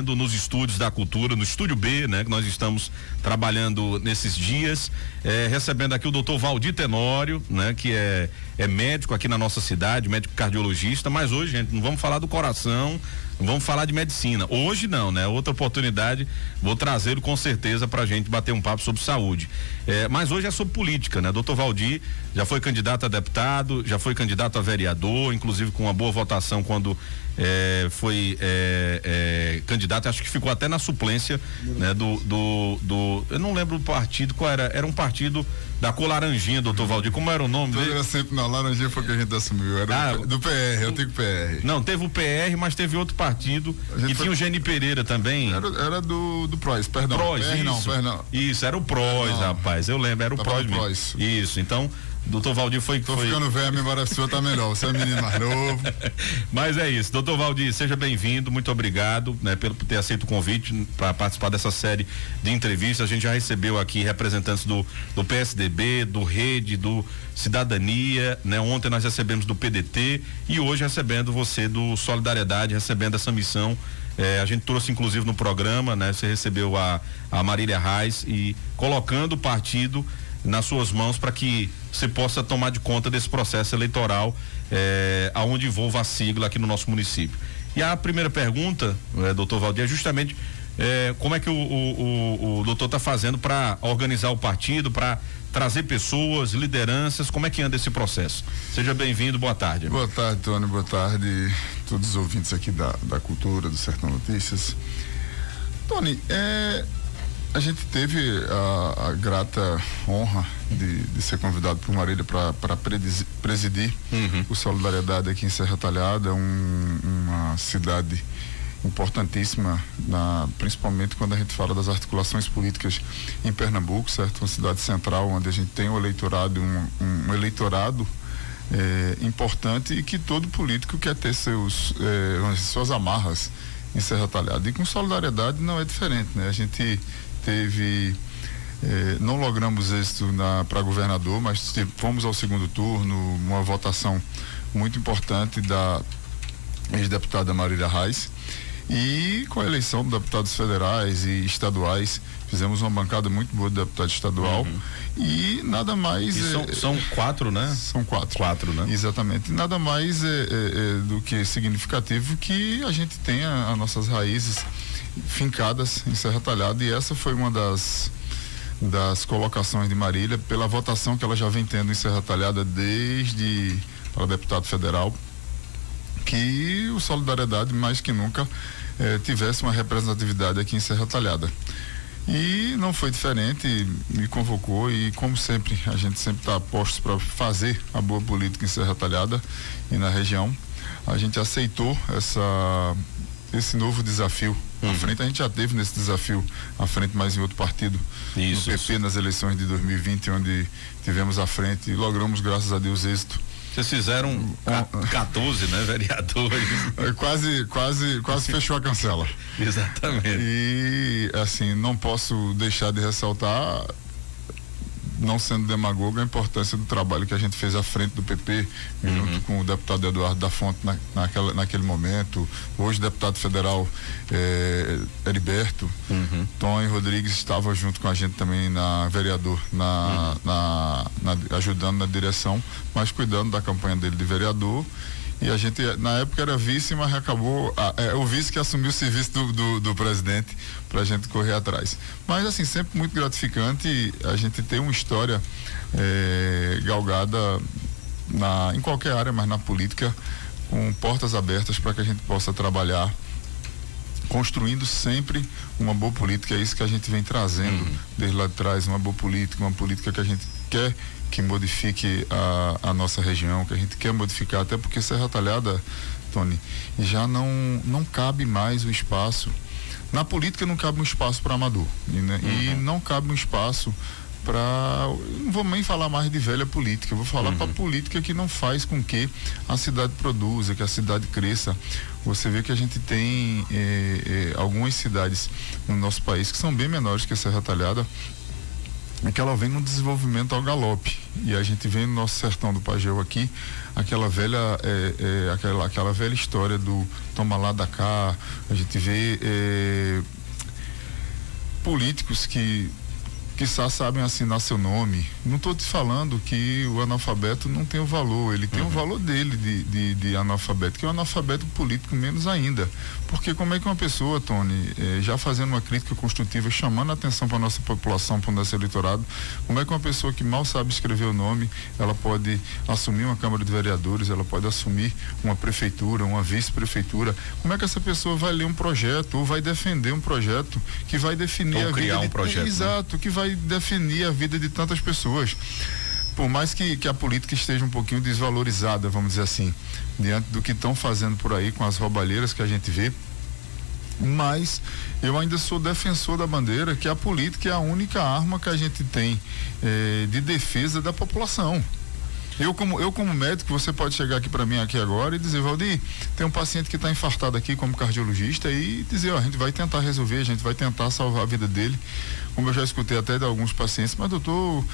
nos estúdios da Cultura, no Estúdio B, né? Que nós estamos trabalhando nesses dias, recebendo aqui o Dr. Valdir Tenório, né? Que é médico aqui na nossa cidade, médico cardiologista, mas hoje, gente, não vamos falar do coração, não vamos falar de medicina, hoje não, né? Outra oportunidade, vou trazê-lo com certeza pra gente bater um papo sobre saúde, mas hoje é sobre política, né? Dr. Valdir já foi candidato a deputado, já foi candidato a vereador, inclusive com uma boa votação quando foi candidato, acho que ficou até na suplência, né? Eu não lembro do partido, qual era um partido da cor laranjinha, doutor Valdir, como era o nome dele? Era sempre, não, laranjinha foi que a gente assumiu, era do PR, eu tenho PR. Não, teve o PR, mas teve outro partido, e tinha o Geni Pereira também. Era do PROS, perdão. PROS, PR, isso. não, PR não. Isso, era o PROS, rapaz, eu lembro, era o PROS mesmo. PROS. Isso, então, doutor Valdir Tô ficando velho, a memória sua tá melhor, você é menino mais novo. Mas é isso, doutor Valdir, seja bem-vindo, muito obrigado, né, por ter aceito o convite para participar dessa série de entrevistas. A gente já recebeu aqui representantes do PSDB, do Rede, do Cidadania, né? Ontem nós recebemos do PDT e hoje recebendo você do Solidariedade, recebendo essa missão. A gente trouxe inclusive no programa, né? Você recebeu a Marília Reis e colocando o partido nas suas mãos para que você possa tomar de conta desse processo eleitoral, aonde envolva a sigla aqui no nosso município. E a primeira pergunta, doutor Valdir, é justamente como é que o doutor está fazendo para organizar o partido, para trazer pessoas, lideranças, como é que anda esse processo? Seja bem-vindo, boa tarde. Boa tarde, Tony, boa tarde todos os ouvintes aqui da Cultura, do Sertão Notícias. Tony, a gente teve a grata honra de ser convidado por Marília para presidir o Solidariedade aqui em Serra Talhada, uma cidade importantíssima, principalmente quando a gente fala das articulações políticas em Pernambuco, certo? Uma cidade central onde a gente tem um eleitorado importante e que todo político quer ter suas amarras em Serra Talhada. E com Solidariedade não é diferente, né? A gente teve, não logramos êxito para governador, mas fomos ao segundo turno, uma votação muito importante da ex-deputada Marília Reis, e com a eleição de deputados federais e estaduais fizemos uma bancada muito boa de deputado estadual e nada mais são 4, né? São 4. 4, né? Exatamente, nada mais do que significativo que a gente tenha as nossas raízes fincadas em Serra Talhada, e essa foi uma das colocações de Marília pela votação que ela já vem tendo em Serra Talhada desde para deputado federal, que o Solidariedade mais que nunca tivesse uma representatividade aqui em Serra Talhada. E não foi diferente, me convocou e, como sempre, a gente sempre está postos para fazer a boa política em Serra Talhada e na região. A gente aceitou esse novo desafio à frente. A gente já teve nesse desafio à frente, mas em outro partido, no PP, nas eleições de 2020, onde tivemos à frente e logramos, graças a Deus, êxito. Vocês fizeram 14, né, vereadores? Quase fechou a cancela. Exatamente. E, assim, não posso deixar de ressaltar, não sendo demagogo, a importância do trabalho que a gente fez à frente do PP, junto com o deputado Eduardo da Fonte naquele momento. Hoje, o deputado federal Heriberto, Tony Rodrigues estava junto com a gente também vereador, ajudando na direção, mas cuidando da campanha dele de vereador. E a gente, na época, era vice, mas acabou, o vice que assumiu o serviço do presidente para a gente correr atrás. Mas, assim, sempre muito gratificante a gente ter uma história galgada em qualquer área, mas na política, com portas abertas para que a gente possa trabalhar construindo sempre uma boa política. É isso que a gente vem trazendo desde lá de trás, uma boa política, uma política que a gente quer que modifique a nossa região, que a gente quer modificar, até porque Serra Talhada, Tony, já não cabe mais o espaço. Na política não cabe um espaço para amador, né? E não cabe um espaço para, não vou nem falar mais de velha política, eu vou falar para política que não faz com que a cidade produza, que a cidade cresça. Você vê que a gente tem algumas cidades no nosso país que são bem menores que a Serra Talhada, é que ela vem num desenvolvimento ao galope. E a gente vê no nosso sertão do Pajeú aqui aquela velha aquela velha história do toma lá da cá. A gente vê políticos que quizá sabem assinar seu nome. Não estou te falando que o analfabeto não tem o valor, ele tem o valor dele de analfabeto, que é o analfabeto político menos ainda. Porque como é que uma pessoa, Tony, já fazendo uma crítica construtiva, chamando a atenção para a nossa população, para o nosso eleitorado, como é que uma pessoa que mal sabe escrever o nome, ela pode assumir uma Câmara de Vereadores, ela pode assumir uma prefeitura, uma vice-prefeitura? Como é que essa pessoa vai ler um projeto ou vai defender um projeto que vai definir ou criar um projeto, exato, que vai definir a vida de tantas pessoas? Por mais que a política esteja um pouquinho desvalorizada, vamos dizer assim, diante do que estão fazendo por aí com as roubalheiras que a gente vê, mas eu ainda sou defensor da bandeira que a política é a única arma que a gente tem de defesa da população. Eu como médico, você pode chegar aqui para mim aqui agora e dizer: Valdir, tem um paciente que está infartado aqui como cardiologista, e dizer: ó, a gente vai tentar resolver, a gente vai tentar salvar a vida dele. Como eu já escutei até de alguns pacientes: mas doutor,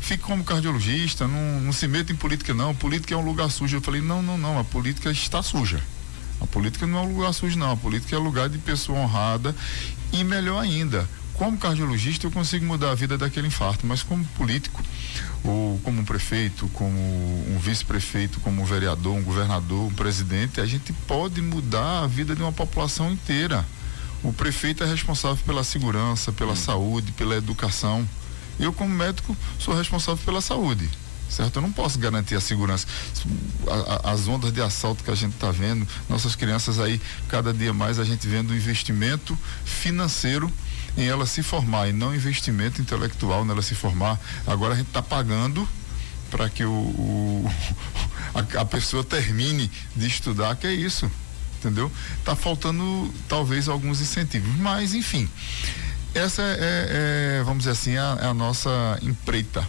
fique como cardiologista, não se meta em política não, política é um lugar sujo. Eu falei: não, a política está suja. A política não é um lugar sujo não, a política é um lugar de pessoa honrada. E melhor ainda, como cardiologista eu consigo mudar a vida daquele infarto, mas como político, ou como um prefeito, como um vice-prefeito, como um vereador, um governador, um presidente, a gente pode mudar a vida de uma população inteira. O prefeito é responsável pela segurança, pela saúde, pela educação. Eu, como médico, sou responsável pela saúde, certo? Eu não posso garantir a segurança. As ondas de assalto que a gente está vendo, nossas crianças aí, cada dia mais a gente vendo investimento financeiro em ela se formar, e não investimento intelectual nela se formar. Agora a gente está pagando para que a pessoa termine de estudar, que é isso, entendeu? Está faltando talvez alguns incentivos, mas enfim, essa vamos dizer assim, a nossa empreita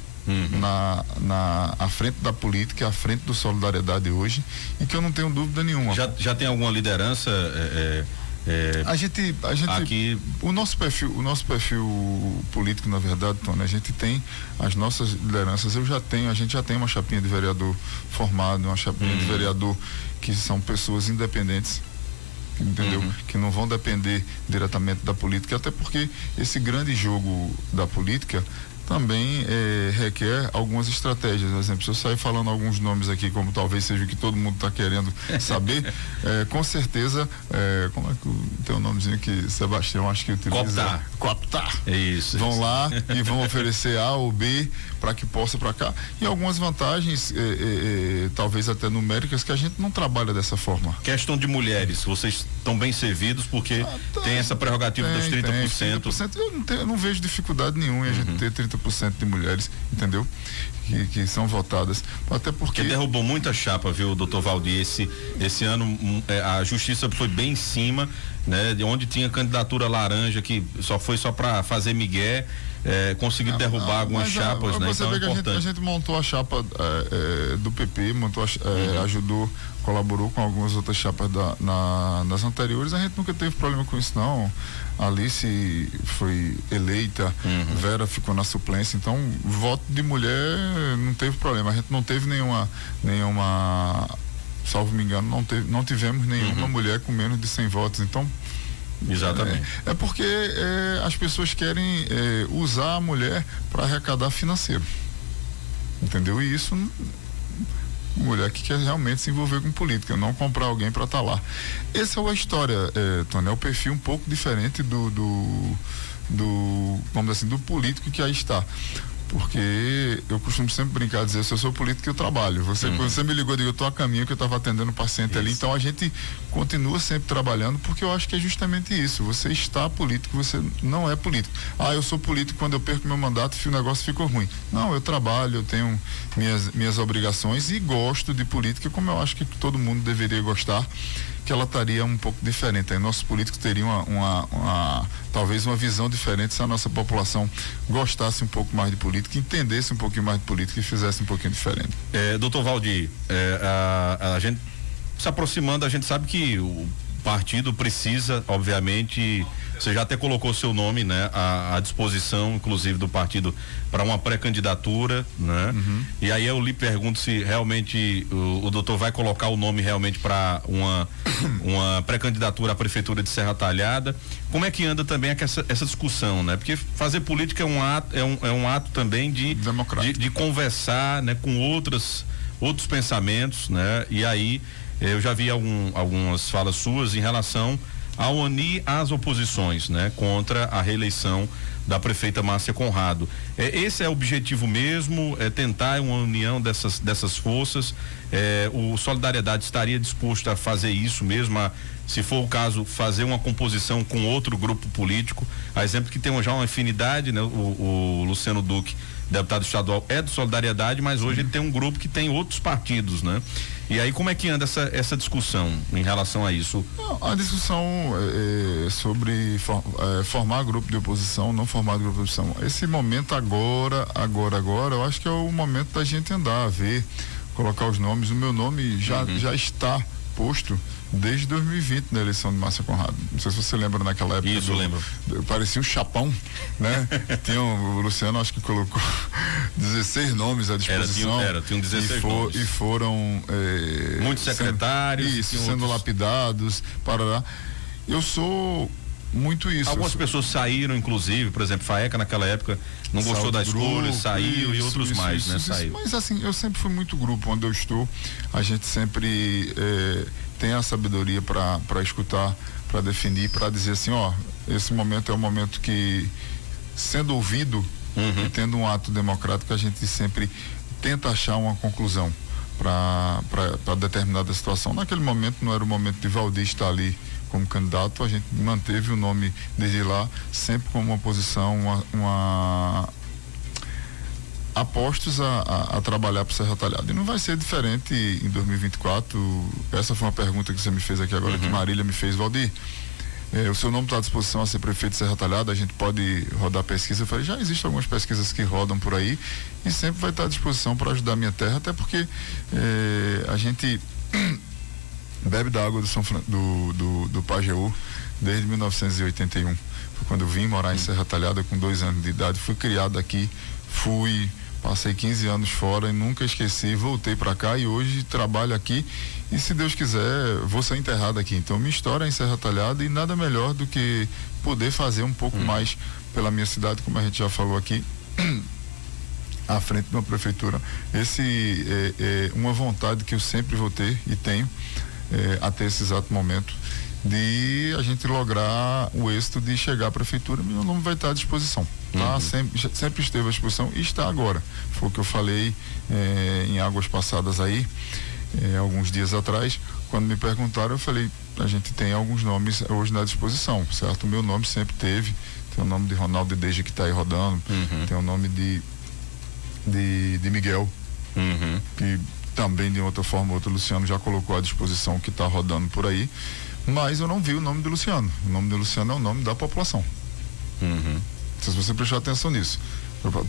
à frente da política, à frente do Solidariedade hoje, e que eu não tenho dúvida nenhuma. Já tem alguma liderança? A gente aqui... o nosso perfil político, na verdade, Tony, a gente tem as nossas lideranças. A gente já tem uma chapinha de vereador formado, uma chapinha de vereador que são pessoas independentes, entendeu? Que não vão depender diretamente da política, até porque esse grande jogo da política também requer algumas estratégias. Por exemplo, se eu sair falando alguns nomes aqui, como talvez seja o que todo mundo está querendo saber, com certeza, como é que o teu nomezinho que Sebastião acho que utiliza? Cooptar. É isso. Vão lá e vão oferecer A ou B para que possa para cá. E algumas vantagens, talvez até numéricas, que a gente não trabalha dessa forma. Questão de mulheres, vocês estão bem servidos porque tem essa prerrogativa dos 30%. 30%. Eu não vejo dificuldade nenhuma em a gente ter 30% de mulheres, entendeu? Que são votadas, até porque derrubou muita chapa, viu, doutor Valdir? Esse ano a justiça foi bem em cima, né? De onde tinha candidatura laranja que só foi para fazer migué, conseguiu derrubar algumas chapas, né? Você então vê que a gente montou a chapa do PP, ajudou, colaborou com algumas outras chapas nas anteriores. A gente nunca teve problema com isso não. Alice foi eleita, Vera ficou na suplência, então voto de mulher não teve problema. A gente não teve nenhuma, salvo me engano, não tivemos nenhuma mulher com menos de 100 votos. Então exatamente. É porque as pessoas querem usar a mulher para arrecadar financeiro, entendeu? E isso, mulher que quer realmente se envolver com política, não comprar alguém para estar lá. Essa é a história, Tony, é o perfil um pouco diferente do vamos dizer assim, do político que aí está. Porque eu costumo sempre brincar, dizer: se eu sou político, eu trabalho. Quando você me ligou, eu estou a caminho, que eu estava atendendo o paciente ali. Então a gente continua sempre trabalhando, porque eu acho que é justamente isso. Você está político, você não é político. Eu sou político quando eu perco meu mandato e o negócio ficou ruim. Não, eu trabalho, eu tenho minhas obrigações e gosto de política, como eu acho que todo mundo deveria gostar, que ela estaria um pouco diferente. Aí nossos políticos teriam talvez uma visão diferente se a nossa população gostasse um pouco mais de política, entendesse um pouquinho mais de política e fizesse um pouquinho diferente. Doutor Valdir, a gente se aproximando, a gente sabe que o partido precisa, obviamente, Você já até colocou seu nome, né, à disposição, inclusive, do partido para uma pré-candidatura, né? E aí eu lhe pergunto se realmente o doutor vai colocar o nome realmente para uma pré-candidatura à prefeitura de Serra Talhada. Como é que anda também essa discussão, né? Porque fazer política é um ato também de conversar, né, com outros pensamentos, né? E aí eu já vi algumas falas suas em relação a unir as oposições, né, contra a reeleição da prefeita Márcia Conrado. Esse é o objetivo mesmo, tentar uma união dessas forças. O Solidariedade estaria disposto a fazer isso mesmo, se for o caso, fazer uma composição com outro grupo político, a exemplo que tem já uma afinidade, né? O Luciano Duque, deputado estadual, é do Solidariedade, mas hoje ele tem um grupo que tem outros partidos, né? E aí como é que anda essa discussão em relação a isso? A discussão sobre formar grupo de oposição, não formar grupo de oposição. Esse momento agora, eu acho que é o momento da gente andar, ver, colocar os nomes. O meu nome já está posto desde 2020 na eleição de Márcia Conrado. Não sei se você lembra naquela época. Isso, lembro. Parecia um chapão, né? O Luciano acho que colocou 16 nomes à disposição. Tinham 16 nomes. E foram muitos secretários. Sendo lapidados, parará. Eu sou muito isso. Algumas pessoas saíram, inclusive, por exemplo, Faeca naquela época não gostou das cores, saiu, e outros mais, né? Saíram. Mas assim, eu sempre fui muito grupo, onde eu estou, a gente sempre tem a sabedoria para escutar, para definir, para dizer assim, ó, esse momento é um momento que, sendo ouvido e tendo um ato democrático, a gente sempre tenta achar uma conclusão para determinada situação. Naquele momento não era o momento de Valdir estar ali como candidato, a gente manteve o nome desde lá, sempre como uma posição, apostos a trabalhar para Serra Talhada. E não vai ser diferente em 2024. Essa foi uma pergunta que você me fez aqui agora, que Marília me fez. Valdir, o seu nome está à disposição a ser prefeito de Serra Talhada, a gente pode rodar pesquisa. Eu falei, já existem algumas pesquisas que rodam por aí e sempre vai estar à disposição para ajudar a minha terra, até porque a gente bebe da água do Pajeú desde 1981. Foi quando eu vim morar em Serra Talhada com 2 anos de idade. Fui criado aqui, passei 15 anos fora e nunca esqueci, voltei para cá e hoje trabalho aqui e, se Deus quiser, vou ser enterrado aqui. Então, minha história é em Serra Talhada e nada melhor do que poder fazer um pouco mais pela minha cidade, como a gente já falou aqui, à frente de uma prefeitura. Esse é uma vontade que eu sempre vou ter e tenho até esse exato momento, de a gente lograr o êxito de chegar à prefeitura. Meu nome vai estar à disposição, tá? Sempre esteve à disposição e está agora. Foi o que eu falei em águas passadas aí, alguns dias atrás, quando me perguntaram, eu falei, a gente tem alguns nomes hoje à disposição, certo? O meu nome sempre teve, tem o nome de Ronaldo Deja que está aí rodando, tem o nome de Miguel, que também, de outra forma, outro Luciano já colocou à disposição, que está rodando por aí, mas eu não vi o nome do Luciano. O nome do Luciano é o nome da população. Se você prestar atenção nisso.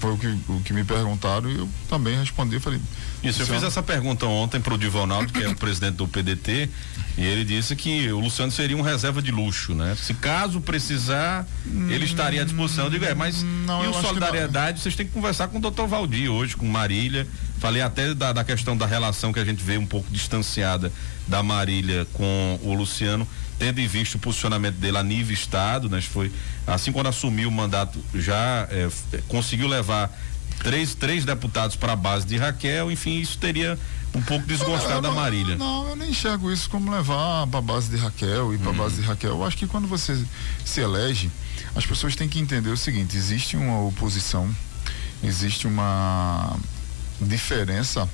Foi o que me perguntaram e eu também respondi, falei... Isso, Luciano... eu fiz essa pergunta ontem para o Divonaldo, que é o presidente do PDT, e ele disse que o Luciano seria um reserva de luxo, né? Se caso precisar, ele estaria à disposição. Eu digo, mas não, e o Solidariedade, vocês têm que conversar com o Dr. Valdir hoje, com Marília. Falei até da questão da relação que a gente vê um pouco distanciada da Marília com o Luciano, tendo em vista o posicionamento dele a nível estado, né? Foi assim, quando assumiu o mandato, já conseguiu levar três deputados para a base de Raquel. Enfim, isso teria um pouco desgostado da Marília. Não, eu nem enxergo isso como levar para a base de Raquel e para a base de Raquel. Eu acho que quando você se elege, as pessoas têm que entender o seguinte: existe uma oposição, existe uma diferença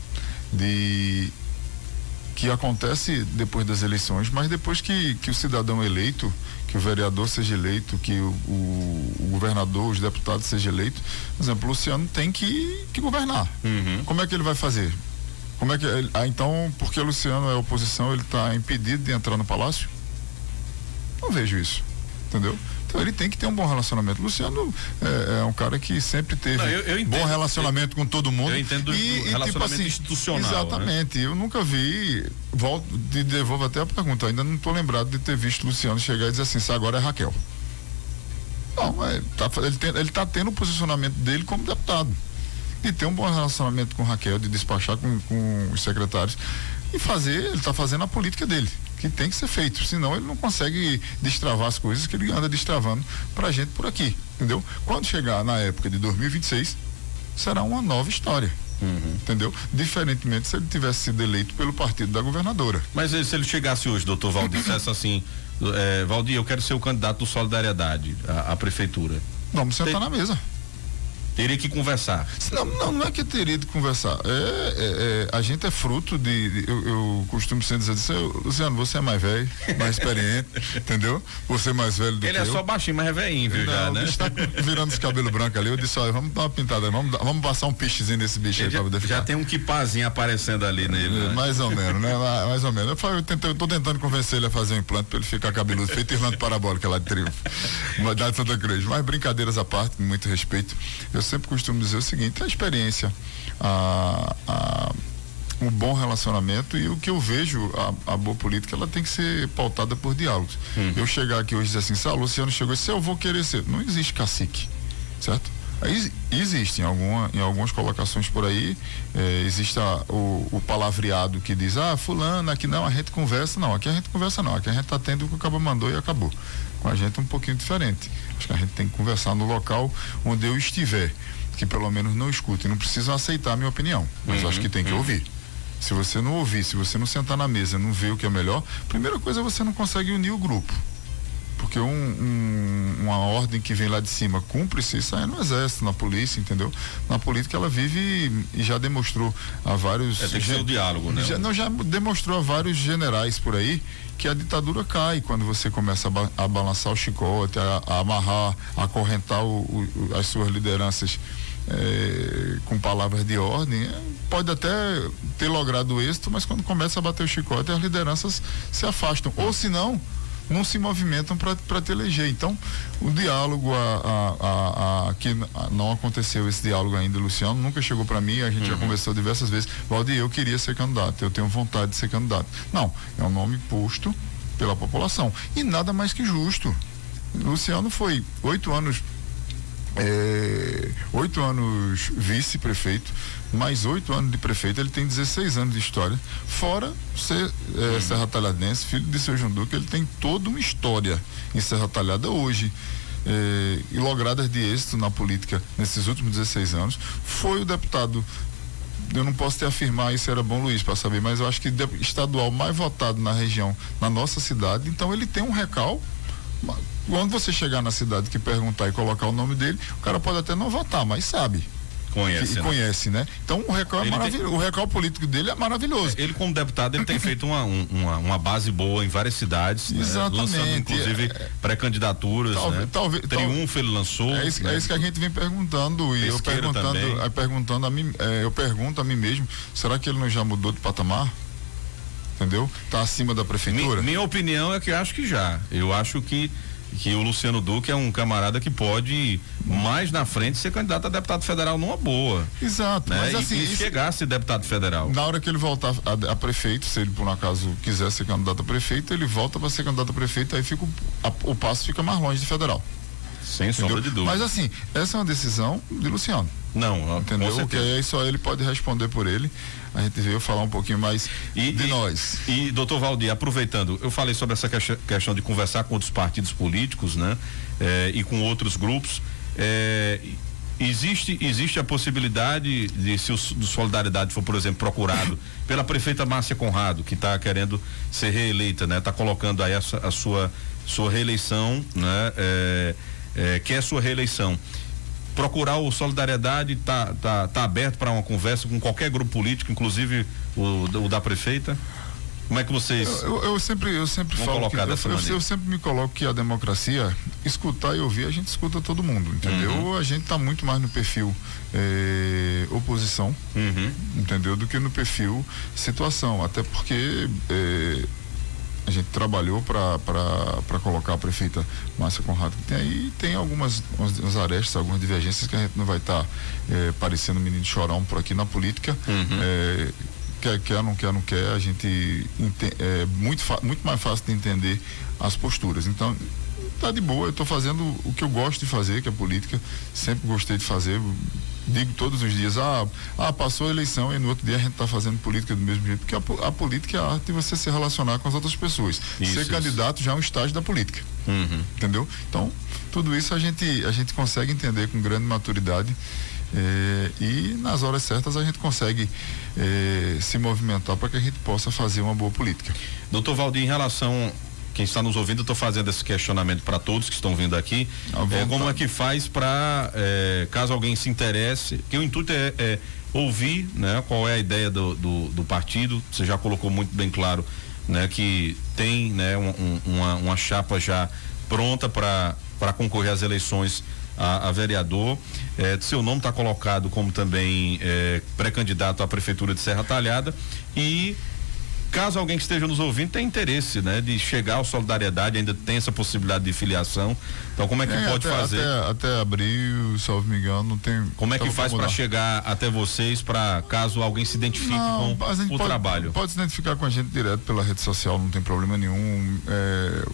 que acontece depois das eleições, mas depois que o cidadão eleito, que o vereador seja eleito, que o governador, os deputados sejam eleitos, por exemplo, o Luciano tem que governar. Como é que ele vai fazer? Como é que então, porque o Luciano é oposição, ele está impedido de entrar no palácio? Não vejo isso, entendeu? Então ele tem que ter um bom relacionamento. O Luciano é um cara que sempre teve bom relacionamento com todo mundo. Eu entendo relacionamento tipo assim, institucional. Exatamente. Né? Eu nunca vi, devolvo até a pergunta, ainda não estou lembrado de ter visto o Luciano chegar e dizer assim, agora é Raquel. Não, ele tá tendo o posicionamento dele como deputado. De ter um bom relacionamento com Raquel, de despachar com os secretários e ele está fazendo a política dele, que tem que ser feito, senão ele não consegue destravar as coisas que ele anda destravando pra gente por aqui, entendeu? Quando chegar na época de 2026, será uma nova história. Entendeu? Diferentemente se ele tivesse sido eleito pelo partido da governadora. Mas se ele chegasse hoje, doutor Valdir, dissesse assim, Valdir, eu quero ser o candidato do Solidariedade à prefeitura. Vamos sentar na mesa. Teria que conversar. Não é que teria de conversar. A gente é fruto eu costumo sempre dizer, Luciano, você é mais velho, mais experiente, entendeu? Você é mais velho do que eu. Ele é só baixinho, mas é velhinho, viu, já, né? O bicho tá virando os cabelos brancos ali. Eu disse, olha, vamos dar uma pintada, vamos passar um pichezinho nesse bicho aí pra poder ficar. Já tem um quipazinho aparecendo ali nele, né? Mais ou menos, né? Mais ou menos. Eu tô tentando convencer ele a fazer um implante pra ele ficar cabeludo, feito Irlanda Parabólica lá de Triunfo, uma de Santa Cruz. Mas brincadeiras à parte, com muito respeito, eu sempre costumo dizer o seguinte: a experiência, o bom relacionamento e o que eu vejo, a boa política, ela tem que ser pautada por diálogos. Eu chegar aqui hoje e dizer assim, Luciano chegou e disse, eu vou querer ser. Não existe cacique, certo? Existe em algumas colocações por aí, existe o palavreado que diz, fulano, aqui não, a gente conversa, não, aqui a gente conversa não, aqui a gente atende o que o cabo mandou e acabou. Com a gente é um pouquinho diferente. Acho que a gente tem que conversar no local onde eu estiver, que pelo menos não escutem, não precisam aceitar a minha opinião, mas eu acho que tem que ouvir. Se você não ouvir, se você não sentar na mesa, não ver o que é melhor, primeira coisa, você não consegue unir o grupo. Porque uma ordem que vem lá de cima cumpre-se, isso aí é no exército, na polícia, entendeu? Na política ela vive e já demonstrou a vários... tem que ser o diálogo, né? Já demonstrou a vários generais por aí que a ditadura cai quando você começa a balançar o chicote, a amarrar, a acorrentar as suas lideranças com palavras de ordem. Pode até ter logrado êxito, mas quando começa a bater o chicote, as lideranças se afastam. Ou se não se movimentam para te eleger. Então, o diálogo, que não aconteceu esse diálogo ainda, Luciano, nunca chegou para mim, a gente já conversou diversas vezes, Valdir, eu queria ser candidato, eu tenho vontade de ser candidato. Não, é um nome posto pela população. E nada mais que justo. Luciano foi 8 anos vice-prefeito, mais 8 anos de prefeito, ele tem 16 anos de história, fora ser Serra Talhadense, filho de seu João Duque, ele tem toda uma história em Serra Talhada hoje, e logradas de êxito na política nesses últimos 16 anos. Foi o deputado, eu não posso te afirmar isso, era bom Luiz para saber, mas eu acho que estadual mais votado na região, na nossa cidade. Então ele tem um recall. Quando você chegar na cidade que perguntar e colocar o nome dele, o cara pode até não votar, mas sabe. Conhece, né? Então o recall é maravilhoso. O recall político dele é maravilhoso. Ele, como deputado, ele tem feito uma base boa em várias cidades. Exatamente. Né? Lançando, inclusive, pré-candidaturas. Triunfo ele lançou. É isso que a gente vem perguntando. E eu pergunto a mim mesmo, será que ele não já mudou de patamar? Entendeu? Tá acima da prefeitura? Minha opinião é que eu acho que já. Eu acho que o Luciano Duque é um camarada que pode mais na frente ser candidato a deputado federal numa boa. Exato, né? Mas assim, e chegar a ser deputado federal. Na hora que ele voltar a prefeito, se ele por um acaso quiser ser candidato a prefeito, ele volta para ser candidato a prefeito, aí o passo fica mais longe de federal. Sem sombra de dúvida. Mas assim, essa é uma decisão de Luciano. Não, entendeu? Porque aí só ele pode responder por ele. A gente veio falar um pouquinho mais de nós. E doutor Valdir, aproveitando, eu falei sobre essa questão de conversar com outros partidos políticos, né? E com outros grupos. Existe a possibilidade de, se o do Solidariedade for, por exemplo, procurado pela prefeita Márcia Conrado, que está querendo ser reeleita, né? Está colocando aí a sua reeleição, né? Quer sua reeleição. Procurar o Solidariedade tá aberto para uma conversa com qualquer grupo político, inclusive o da prefeita. Como é que vocês eu sempre falo que eu sempre me coloco que a democracia, escutar e ouvir, a gente escuta todo mundo, entendeu? A gente tá muito mais no perfil oposição, entendeu? Do que no perfil situação, até porque a gente trabalhou para colocar a prefeita Márcia Conrado, que tem algumas arestas, algumas divergências que a gente não vai estar parecendo menino chorão por aqui na política. Quer, não quer, a gente é muito mais fácil de entender as posturas. Então, tá de boa, eu estou fazendo o que eu gosto de fazer, que é política, sempre gostei de fazer, digo todos os dias, passou a eleição e no outro dia a gente está fazendo política do mesmo jeito, porque a política é a arte de você se relacionar com as outras pessoas. Ser candidato já é um estágio da política, entendeu? Então, tudo isso a gente consegue entender com grande maturidade, e nas horas certas a gente consegue se movimentar para que a gente possa fazer uma boa política. Doutor Valdir, em relação quem está nos ouvindo, eu estou fazendo esse questionamento para todos que estão vindo aqui. Como é que faz para, caso alguém se interesse, que o intuito é ouvir, né, qual é a ideia do partido. Você já colocou muito bem claro, né, que tem, né, uma chapa já pronta para concorrer às eleições a vereador. Seu nome está colocado como também pré-candidato à prefeitura de Serra Talhada, e caso alguém que esteja nos ouvindo tenha interesse, né, de chegar ao Solidariedade, ainda tem essa possibilidade de filiação. Então, como é que pode fazer? Até abril, salvo me engano, não tem. Como é que faz para chegar até vocês, para caso alguém se identifique com o trabalho? Pode se identificar com a gente direto pela rede social, não tem problema nenhum.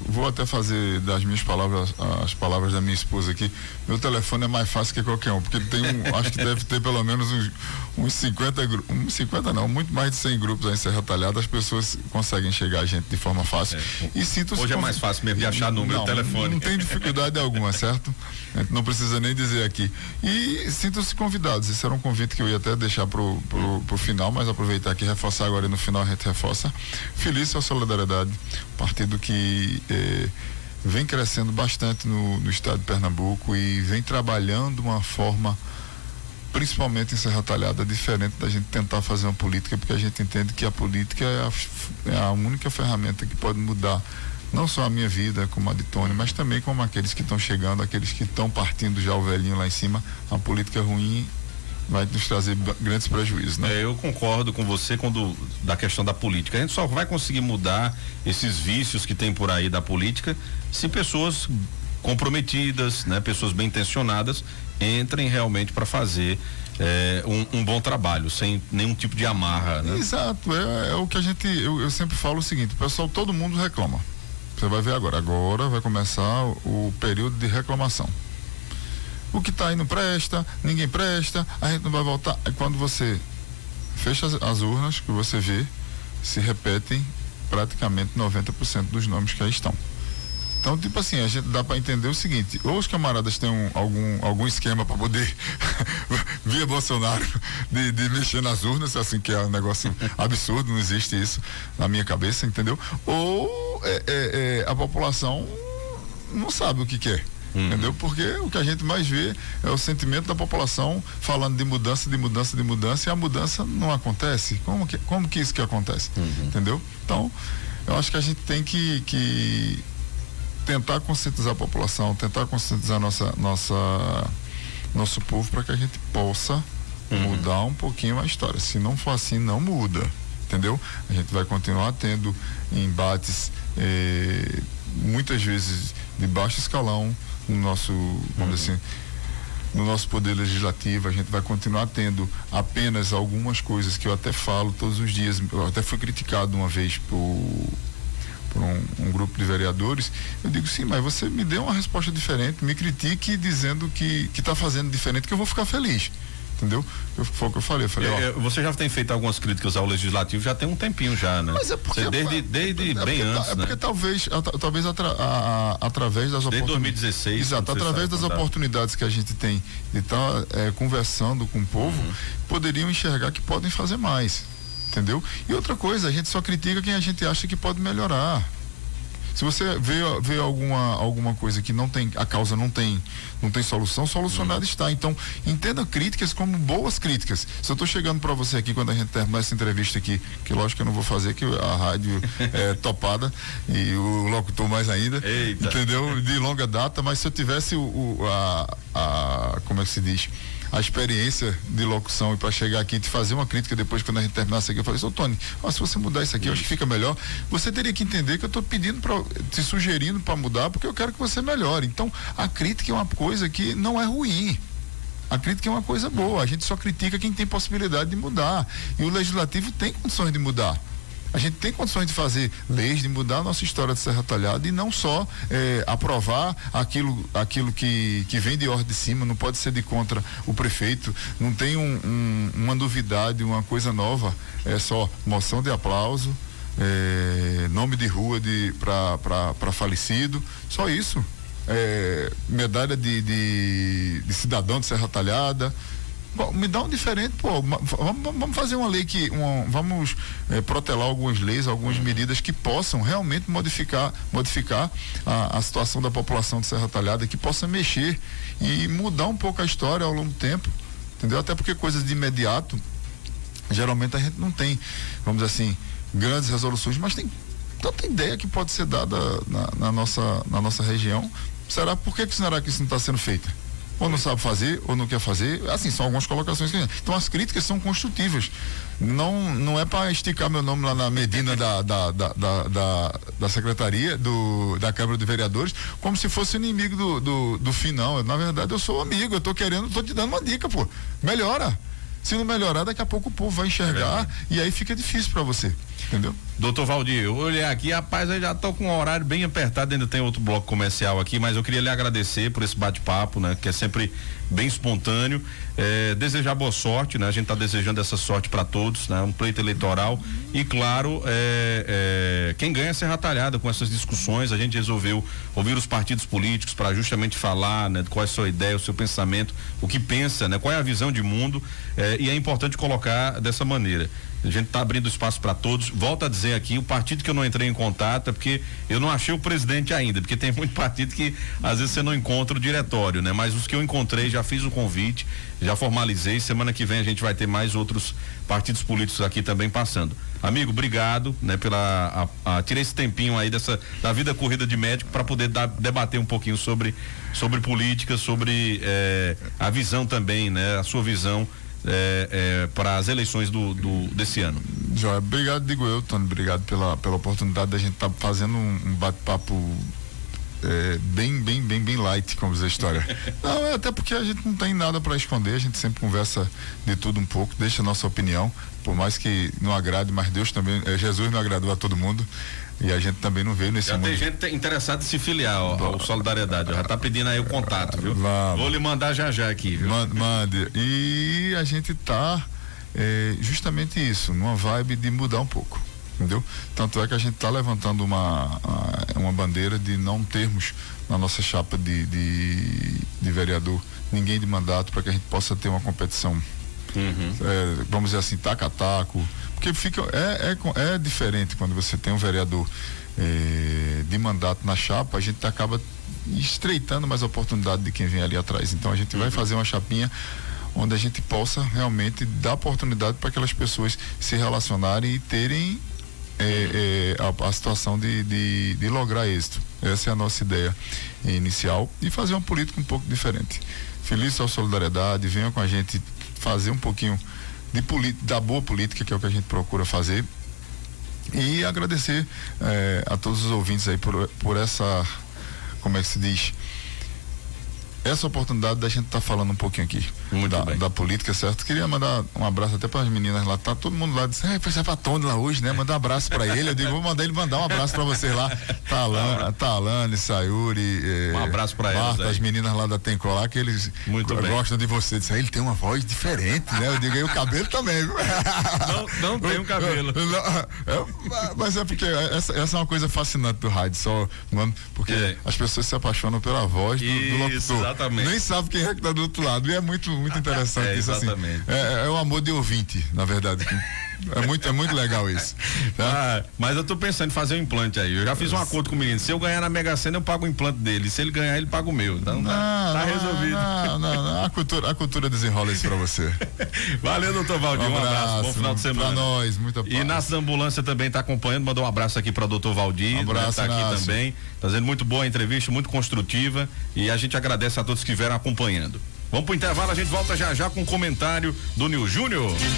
Vou até fazer das minhas palavras, as palavras da minha esposa aqui. Meu telefone é mais fácil que qualquer um, porque tem acho que deve ter pelo menos uns 50 grupos, 50 não, muito mais de 100 grupos aí em Serra Talhada, as pessoas conseguem chegar a gente de forma fácil. E sinto-se hoje é mais fácil mesmo de achar número, telefone. Não tem dificuldade alguma, certo? A gente não precisa nem dizer aqui. E sintam-se convidados. Esse era um convite que eu ia até deixar pro final, mas aproveitar aqui e reforçar agora, e no final a gente reforça. Feliz a Solidariedade, partido que vem crescendo bastante no estado de Pernambuco e vem trabalhando uma forma, principalmente em Serra Talhada, diferente da gente tentar fazer uma política, porque a gente entende que a política é a única ferramenta que pode mudar não só a minha vida, como a de Tony, mas também como aqueles que estão chegando, aqueles que estão partindo já o velhinho lá em cima. A política ruim vai nos trazer grandes prejuízos, né? Eu concordo com você da questão da política. A gente só vai conseguir mudar esses vícios que tem por aí da política se pessoas comprometidas, né, pessoas bem intencionadas entrem realmente para fazer um bom trabalho, sem nenhum tipo de amarra, né? Exato, é o que eu sempre falo o seguinte, pessoal, todo mundo reclama. Você vai ver agora vai começar o período de reclamação. O que está aí não presta, ninguém presta, a gente não vai voltar. Aí quando você fecha as urnas, que você vê, se repetem praticamente 90% dos nomes que aí estão. Então, tipo assim, a gente dá para entender o seguinte: ou os camaradas têm algum esquema para poder, via Bolsonaro, de mexer nas urnas, assim, que é um negócio absurdo, não existe isso na minha cabeça, entendeu? Ou a população não sabe o que quer. Entendeu? Porque o que a gente mais vê é o sentimento da população falando de mudança, e a mudança não acontece. Como que isso que acontece? Entendeu? Então, eu acho que a gente tem que tentar conscientizar a população, tentar conscientizar nosso povo para que a gente possa mudar um pouquinho a história. Se não for assim, não muda, entendeu? A gente vai continuar tendo embates muitas vezes de baixo escalão no nosso, vamos dizer assim, no nosso poder legislativo. A gente vai continuar tendo apenas algumas coisas que eu até falo todos os dias. Eu até fui criticado uma vez por um grupo de vereadores. Eu digo, sim, mas você me deu uma resposta diferente, me critique dizendo que está fazendo diferente, que eu vou ficar feliz. Entendeu? Foi o que eu falei. Você já tem feito algumas críticas ao legislativo já tem um tempinho já, né? Mas é porque desde bem antes, né? É porque talvez através das oportunidades. Desde 2016. Exato, através das oportunidades que a gente tem de estar conversando com o povo, poderiam enxergar que podem fazer mais. Entendeu? E outra coisa, a gente só critica quem a gente acha que pode melhorar. Se você vê alguma coisa que a causa não tem solução, solucionada está. Então, entenda críticas como boas críticas. Se eu estou chegando para você aqui, quando a gente terminar essa entrevista aqui, que lógico que eu não vou fazer, que a rádio é topada e o locutor mais ainda, eita, entendeu? De longa data, mas se eu tivesse como é que se diz? A experiência de locução, e para chegar aqui e te fazer uma crítica depois, quando a gente terminasse aqui, eu falei, Tony, se você mudar isso aqui, eu acho que fica melhor. Você teria que entender que eu estou te sugerindo para mudar, porque eu quero que você melhore. Então, a crítica é uma coisa que não é ruim. A crítica é uma coisa boa. A gente só critica quem tem possibilidade de mudar. E o legislativo tem condições de mudar. A gente tem condições de fazer leis, de mudar a nossa história de Serra Talhada e não só aprovar aquilo que vem de ordem de cima, não pode ser de contra o prefeito, não tem uma novidade, uma coisa nova, é só moção de aplauso, nome de rua para falecido, só isso. Medalha de cidadão de Serra Talhada. Bom, me dá um diferente, pô, vamos fazer uma lei vamos protelar algumas leis, algumas medidas que possam realmente modificar a situação da população de Serra Talhada, que possa mexer e mudar um pouco a história ao longo do tempo, entendeu? Até porque coisas de imediato, geralmente a gente não tem, vamos dizer assim, grandes resoluções, mas tem tanta ideia que pode ser dada na nossa região. Por que será que isso não está sendo feito? Ou não sabe fazer, ou não quer fazer. Assim, são algumas colocações que... Então as críticas são construtivas. Não é para esticar meu nome lá na medina da secretaria, da Câmara de Vereadores, como se fosse inimigo do fim, não. Na verdade, eu sou amigo, eu tô te dando uma dica, pô. Melhora. Se não melhorar, daqui a pouco o povo vai enxergar e aí fica difícil para você, entendeu? Doutor Valdir, eu olhei aqui, rapaz, eu já tô com um horário bem apertado, ainda tem outro bloco comercial aqui, mas eu queria lhe agradecer por esse bate-papo, né? Que é sempre bem espontâneo, desejar boa sorte, né? A gente tá desejando essa sorte para todos, né? Um pleito eleitoral e claro, quem ganha é Serra Talhada com essas discussões. A gente resolveu ouvir os partidos políticos para justamente falar, né? Qual é a sua ideia, o seu pensamento, o que pensa, né? Qual é a visão de mundo, e é importante colocar dessa maneira. A gente está abrindo espaço para todos. Volto a dizer aqui, o partido que eu não entrei em contato é porque eu não achei o presidente ainda, porque tem muito partido que às vezes você não encontra o diretório, né? Mas os que eu encontrei, já fiz o convite, já formalizei. Semana que vem a gente vai ter mais outros partidos políticos aqui também passando. Amigo, obrigado, né? Tirei esse tempinho aí da vida corrida de médico para poder debater um pouquinho sobre política, sobre a visão também, né? A sua visão para as eleições desse ano. Joia, obrigado, digo eu, Tony, obrigado pela oportunidade da gente estar fazendo um bate-papo bem light, como diz a história. Não, até porque a gente não tem nada para esconder, a gente sempre conversa de tudo um pouco, deixa a nossa opinião, por mais que não agrade, mas Deus também, Jesus não agradou a todo mundo. E a gente também não veio nesse mundo. Já tem gente interessada em se filiar ao Solidariedade. Já tá pedindo aí o contato, viu? Vou lhe mandar já aqui, viu? Mande. E a gente tá justamente isso, numa vibe de mudar um pouco, entendeu? Tanto é que a gente tá levantando uma bandeira de não termos na nossa chapa de vereador ninguém de mandato, para que a gente possa ter uma competição. Vamos dizer assim, taco a taco, porque é diferente quando você tem um vereador de mandato na chapa, a gente acaba estreitando mais a oportunidade de quem vem ali atrás. Então a gente vai fazer uma chapinha onde a gente possa realmente dar oportunidade para aquelas pessoas se relacionarem e terem a situação de lograr êxito. Essa é a nossa ideia inicial, e fazer uma política um pouco diferente. Feliz ao Solidariedade, venha com a gente fazer um pouquinho da boa política, que é o que a gente procura fazer, e agradecer a todos os ouvintes aí por essa, como é que se diz, essa oportunidade da gente estar falando um pouquinho aqui da política, certo? Queria mandar um abraço até para as meninas lá, tá todo mundo lá, disse, vai ser pra Tony lá hoje, né? Mandar um abraço para ele, eu digo, vou mandar ele mandar um abraço para vocês lá, Talane, Sayuri, um abraço para elas Marta, as meninas lá da Tenco lá, que eles gostam de você, disse, ele tem uma voz diferente, né? Eu digo, e o cabelo também, viu? Não tem um cabelo. Mas é porque essa é uma coisa fascinante do rádio, porque as pessoas se apaixonam pela voz do locutor. Exatamente. Nem sabe quem é que tá do outro lado. E é muito interessante isso, assim. É um amor de ouvinte, na verdade. É muito legal isso. Tá? Mas eu tô pensando em fazer um implante aí. Eu já fiz um acordo com o menino. Se eu ganhar na Mega Sena, eu pago o implante dele. Se ele ganhar, ele paga o meu. Então tá resolvido. Não. A cultura desenrola isso pra você. Valeu, doutor Valdir. Um abraço. Bom final de semana. Pra nós, muita paz. E Inácio da Ambulância também tá acompanhando. Mandou um abraço aqui pra doutor Valdir. Um abraço, tá aqui também. Fazendo muito boa entrevista, muito construtiva. E a gente agradece a todos que estiveram acompanhando. Vamos pro intervalo, a gente volta já com o comentário do Nil Júnior.